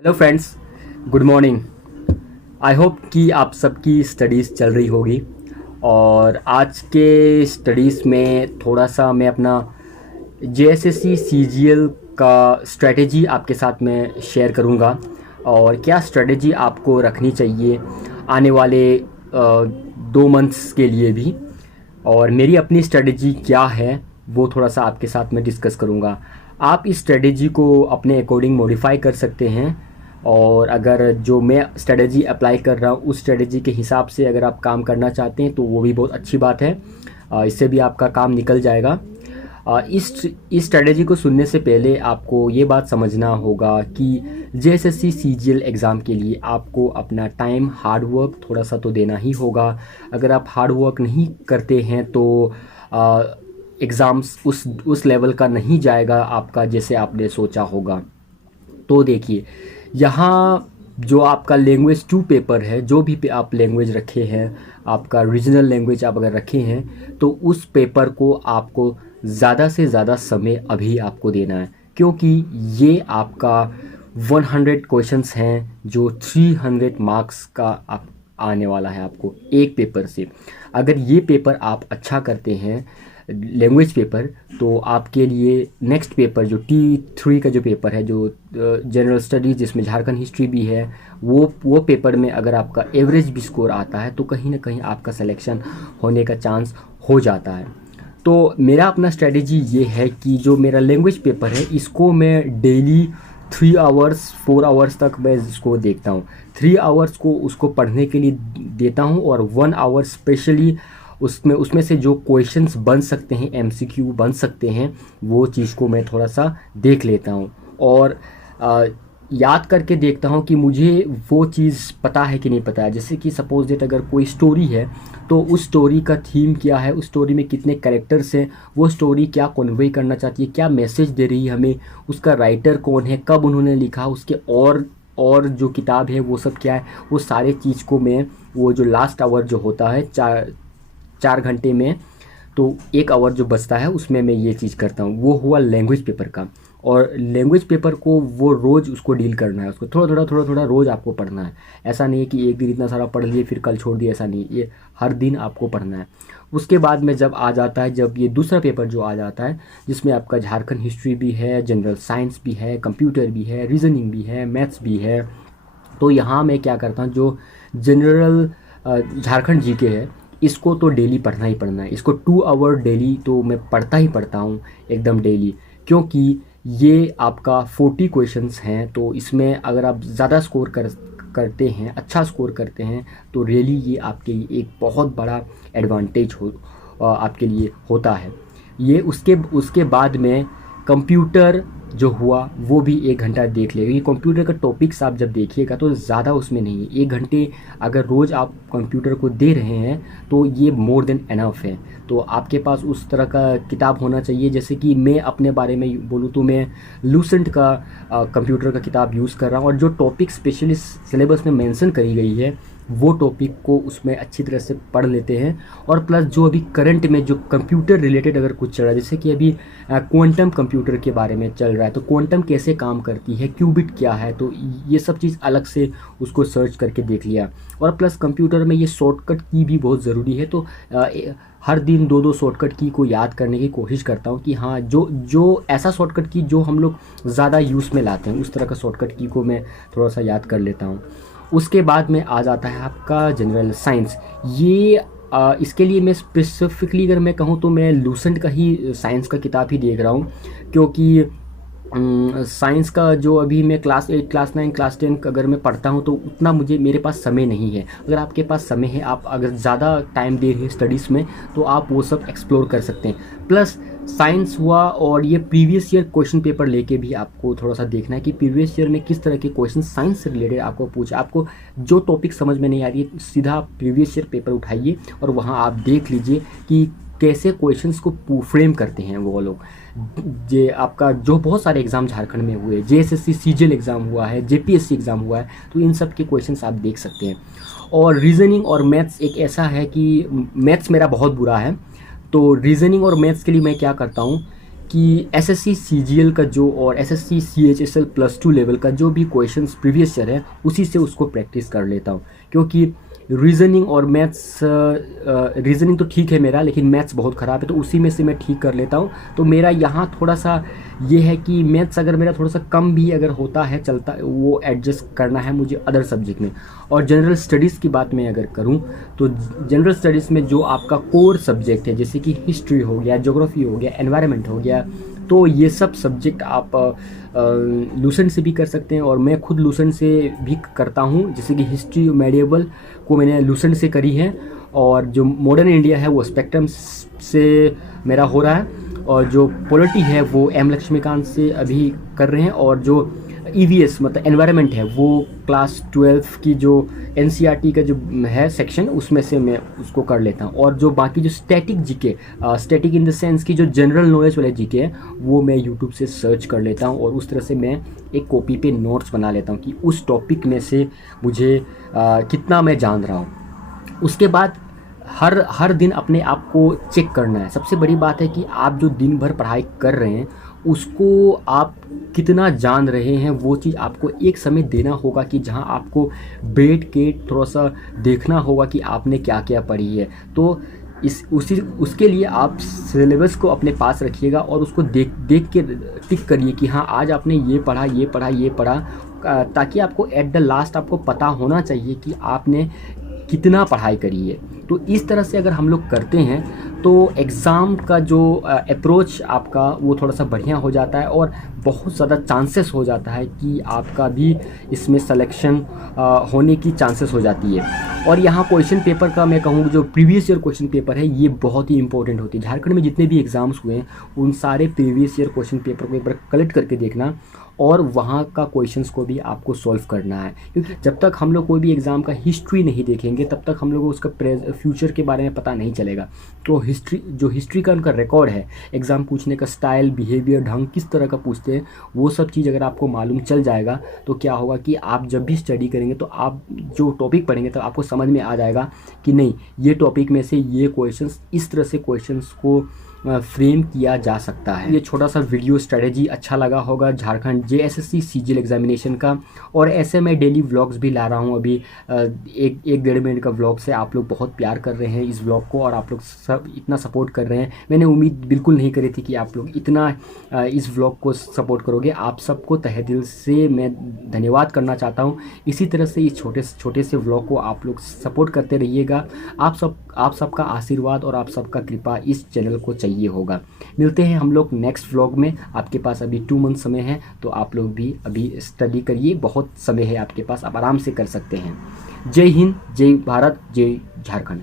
Hello friends, good morning. I hope कि आप सबकी स्टडीज़ चल रही होगी। और आज के स्टडीज़ में थोड़ा सा मैं अपना जेएसएससी सीजीएल का स्ट्रेटेजी आपके साथ में शेयर करूंगा। और क्या स्ट्रेटेजी आपको रखनी चाहिए आने वाले 2 मंथ्स के लिए भी, और मेरी अपनी स्ट्रेटेजी क्या है वो थोड़ा सा आपके साथ में डिस्कस करूंगा। आप इस स्ट्रेटेजी को अपने अकॉर्डिंग मॉडिफाई कर सकते हैं। और अगर जो मैं स्ट्रेटजी अप्लाई कर रहा हूँ उस स्ट्रेटजी के हिसाब से अगर आप काम करना चाहते हैं तो वो भी बहुत अच्छी बात है। इससे भी आपका काम निकल जाएगा। इस स्ट्रेटजी को सुनने से पहले आपको ये बात समझना होगा कि जेएसएससी सीजीएल एग्ज़ाम के लिए आपको अपना टाइम हार्ड वर्क थोड़ा सा तो देना ही होगा। अगर आप हार्ड वर्क नहीं करते हैं तो एग्ज़ाम्स उस लेवल का नहीं जाएगा आपका जैसे आपने सोचा होगा। तो देखिए, यहाँ जो आपका लैंग्वेज 2 पेपर है, जो भी आप लैंग्वेज रखे हैं, आपका रीजनल लैंग्वेज आप अगर रखे हैं तो उस पेपर को आपको ज़्यादा से ज़्यादा समय अभी आपको देना है, क्योंकि ये आपका 100 क्वेश्चंस हैं जो 300 मार्क्स का आप आने वाला है आपको एक पेपर से। अगर ये पेपर आप अच्छा करते हैं लैंग्वेज पेपर, तो आपके लिए नेक्स्ट पेपर जो T3 का जो पेपर है, जो जनरल स्टडीज़ जिसमें झारखंड हिस्ट्री भी है, वो पेपर में अगर आपका एवरेज भी स्कोर आता है तो कहीं ना कहीं आपका सिलेक्शन होने का चांस हो जाता है। तो मेरा अपना स्ट्रेटेजी ये है कि जो मेरा लैंग्वेज पेपर है इसको मैं डेली 3 आवर्स 4 आवर्स तक मैं इसको देखता हूँ। 3 आवर्स को उसको पढ़ने के लिए देता हूँ, और 1 आवर स्पेशली उसमें से जो क्वेश्चंस बन सकते हैं, एमसीक्यू बन सकते हैं, वो चीज़ को मैं थोड़ा सा देख लेता हूँ। और याद करके देखता हूँ कि मुझे वो चीज़ पता है कि नहीं पता है। जैसे कि सपोज डेट अगर कोई स्टोरी है तो उस स्टोरी का थीम क्या है, उस स्टोरी में कितने कैरेक्टर्स हैं, वो स्टोरी क्या कन्वे करना चाहती है, क्या मैसेज दे रही है हमें, उसका राइटर कौन है, कब उन्होंने लिखा, उसके और जो किताब है वो सब क्या है, वो सारे चीज़ को मैं वो जो लास्ट आवर जो होता है 4 घंटे में, तो 1 आवर जो बचता है उसमें मैं ये चीज़ करता हूँ। वो हुआ लैंग्वेज पेपर का। और लैंग्वेज पेपर को वो रोज़ उसको डील करना है, उसको थोड़ा थोड़ा रोज़ आपको पढ़ना है। ऐसा नहीं है कि एक दिन इतना सारा पढ़ लिए फिर कल छोड़ दिया, ऐसा नहीं, ये हर दिन आपको पढ़ना है। उसके बाद में जब आ जाता है, जब ये दूसरा पेपर जो आ जाता है जिसमें आपका झारखंड हिस्ट्री भी है, जनरल साइंस भी है, कंप्यूटर भी है, रीजनिंग भी है, मैथ्स भी है, तो यहाँ मैं क्या करता हूँ, जो जनरल झारखंड जीके है इसको तो डेली पढ़ना ही पढ़ना है। इसको 2 आवर डेली तो मैं पढ़ता ही पढ़ता हूँ एकदम डेली, क्योंकि ये आपका 40 क्वेश्चंस हैं। तो इसमें अगर आप ज़्यादा स्कोर करते हैं, अच्छा स्कोर करते हैं, तो रियली ये आपके लिए एक बहुत बड़ा एडवांटेज आपके लिए होता है। ये उसके उसके बाद में कंप्यूटर जो हुआ वो भी 1 घंटा देख लेगा। ये कंप्यूटर का टॉपिक्स आप जब देखिएगा तो ज़्यादा उसमें नहीं है। 1 घंटे अगर रोज़ आप कंप्यूटर को दे रहे हैं तो ये मोर देन एनफ है। तो आपके पास उस तरह का किताब होना चाहिए। जैसे कि मैं अपने बारे में बोलूँ तो मैं लूसेंट का कंप्यूटर का किताब यूज़ कर रहा हूँ, और जो टॉपिक स्पेशली सिलेबस में मेंशन करी गई है वो टॉपिक को उसमें अच्छी तरह से पढ़ लेते हैं। और प्लस जो अभी करंट में जो कंप्यूटर रिलेटेड अगर कुछ चल रहा है, जैसे कि अभी क्वांटम कंप्यूटर के बारे में चल रहा है, तो क्वांटम कैसे काम करती है, क्यूबिट क्या है, तो ये सब चीज़ अलग से उसको सर्च करके देख लिया। और प्लस कंप्यूटर में ये शॉर्टकट की भी बहुत ज़रूरी है, तो हर दिन 2-2 शॉर्टकट की को याद करने की कोशिश करता हूँ कि हाँ, जो ऐसा शॉर्टकट की जो हम लोग ज़्यादा यूज़ में लाते हैं उस तरह का शॉर्टकट की को मैं थोड़ा सा याद कर लेता हूँ। उसके बाद में आ जाता है आपका जनरल साइंस। ये इसके लिए मैं स्पेसिफिकली अगर मैं कहूँ तो मैं लूसेंट का ही साइंस का किताब ही देख रहा हूँ, क्योंकि साइंस का जो अभी मैं क्लास 8 क्लास 9 क्लास 10 अगर मैं पढ़ता हूँ तो उतना मेरे पास समय नहीं है। अगर आपके पास समय है, आप अगर ज़्यादा टाइम दे रहे हैं स्टडीज़ में, तो आप वो सब एक्सप्लोर कर सकते हैं। प्लस साइंस हुआ, और ये प्रीवियस ईयर क्वेश्चन पेपर लेके भी आपको थोड़ा सा देखना है कि प्रीवियस ईयर में किस तरह के क्वेश्चन साइंस से रिलेटेड आपको पूछा। आपको जो टॉपिक समझ में नहीं आ रही है, सीधा प्रीवियस ईयर पेपर उठाइए और वहाँ आप देख लीजिए कि कैसे क्वेश्चंस को फ्रेम करते हैं वो लोग। जे आपका जो बहुत सारे एग्ज़ाम झारखंड में हुए, जेएसएससी सीजीएल एग्ज़ाम हुआ है, जेपीएससी एग्ज़ाम हुआ है, तो इन सब के क्वेश्चंस आप देख सकते हैं। और रीजनिंग और मैथ्स एक ऐसा है कि मैथ्स मेरा बहुत बुरा है, तो रीजनिंग और मैथ्स के लिए मैं क्या करता हूँ, कि एसएससी सीजीएल का जो और एसएससी सीएचएसएल +2 लेवल का जो भी क्वेश्चंस प्रीवियस ईयर है उसी से उसको प्रैक्टिस कर लेता हूँ, क्योंकि रीजनिंग और मैथ्स, रीजनिंग तो ठीक है मेरा, लेकिन मैथ्स बहुत ख़राब है, तो उसी में से मैं ठीक कर लेता हूँ। तो मेरा यहाँ थोड़ा सा ये है कि मैथ्स अगर मेरा थोड़ा सा कम भी अगर होता है चलता, वो एडजस्ट करना है मुझे अदर सब्जेक्ट में। और जनरल स्टडीज़ की बात मैं अगर करूँ तो जनरल स्टडीज़ में जो आपका कोर सब्जेक्ट है, जैसे कि हिस्ट्री हो गया, ज्योग्राफी हो गया, एनवायरनमेंट हो गया, तो ये सब सब्जेक्ट आप लूसेंट से भी कर सकते हैं, और मैं खुद लूसेंट से भी करता हूँ। जैसे कि हिस्ट्री मेडिएवल को मैंने लूसेंट से करी है, और जो मॉडर्न इंडिया है वो स्पेक्ट्रम से मेरा हो रहा है, और जो पॉलिटी है वो एम लक्ष्मीकांत से अभी कर रहे हैं, और जो ईवीएस मतलब एनवायरनमेंट है वो क्लास 12 की जो एनसीईआरटी का जो है सेक्शन, उसमें से मैं उसको कर लेता हूँ। और जो बाकी जो static GK, static in the sense की जो जनरल नॉलेज वाले जीके है, वो मैं यूट्यूब से सर्च कर लेता हूँ, और उस तरह से मैं एक कॉपी पे नोट्स बना लेता हूँ कि उस टॉपिक में से मुझे कितना मैं जान रहा हूँ। उसके बाद हर दिन अपने आप को चेक करना है। सबसे बड़ी बात है कि आप जो दिन भर पढ़ाई कर रहे हैं उसको आप कितना जान रहे हैं, वो चीज़ आपको एक समय देना होगा कि जहां आपको बैठ के थोड़ा सा देखना होगा कि आपने क्या क्या पढ़ी है। तो उसके लिए आप सिलेबस को अपने पास रखिएगा, और उसको देख के टिक करिए कि हाँ आज आपने ये पढ़ा, ये पढ़ा, ये पढ़ा, ताकि आपको एट द लास्ट आपको पता होना चाहिए कि आपने कितना पढ़ाई करी है। तो इस तरह से अगर हम लोग करते हैं तो एग्ज़ाम का जो अप्रोच आपका वो थोड़ा सा बढ़िया हो जाता है, और बहुत ज़्यादा चांसेस हो जाता है कि आपका भी इसमें सिलेक्शन होने की चांसेस हो जाती है। और यहाँ क्वेश्चन पेपर का मैं कहूँ जो प्रीवियस ईयर क्वेश्चन पेपर है ये बहुत ही इंपॉर्टेंट होती है। झारखंड में जितने भी एग्ज़ाम्स हुए हैं उन सारे प्रीवियस ईयर क्वेश्चन पेपर को एक बार कलेक्ट करके देखना, और वहाँ का क्वेश्चंस को भी आपको सॉल्व करना है, क्योंकि जब तक हम लोग कोई भी एग्ज़ाम का हिस्ट्री नहीं देखेंगे तब तक हम लोग को उसका फ्यूचर के बारे में पता नहीं चलेगा। तो हिस्ट्री का उनका रिकॉर्ड है, एग्ज़ाम पूछने का स्टाइल, बिहेवियर, ढंग किस तरह का पूछते हैं, वो सब चीज़ अगर आपको मालूम चल जाएगा तो क्या होगा कि आप जब भी स्टडी करेंगे तो आप जो टॉपिक पढ़ेंगे तो आपको समझ में आ जाएगा कि नहीं ये टॉपिक में से ये क्वेश्चंस, इस तरह से क्वेश्चंस को फ्रेम किया जा सकता है। ये छोटा सा वीडियो स्ट्रेटेजी अच्छा लगा होगा झारखंड जेएसएससी सीजीएल एग्जामिनेशन का, और ऐसे मैं डेली व्लॉग्स भी ला रहा हूँ अभी। एक 1.5 मिनट का व्लॉग से आप लोग बहुत प्यार कर रहे हैं इस व्लॉग को, और आप लोग सब इतना सपोर्ट कर रहे हैं। मैंने उम्मीद बिल्कुल नहीं करी थी कि आप लोग इतना इस व्लॉग को सपोर्ट करोगे। आप सबको तहे दिल से मैं धन्यवाद करना चाहता हूँ। इसी तरह से इस छोटे से व्लॉग को आप लोग सपोर्ट करते रहिएगा। आप सबका आशीर्वाद और आप सबका कृपा इस चैनल को चाहिए होगा। मिलते हैं हम लोग नेक्स्ट व्लॉग में। आपके पास अभी 2 मंथ समय है, तो आप लोग भी अभी स्टडी करिए, बहुत समय है आपके पास, आप आराम से कर सकते हैं। जय हिंद, जय भारत, जय झारखंड।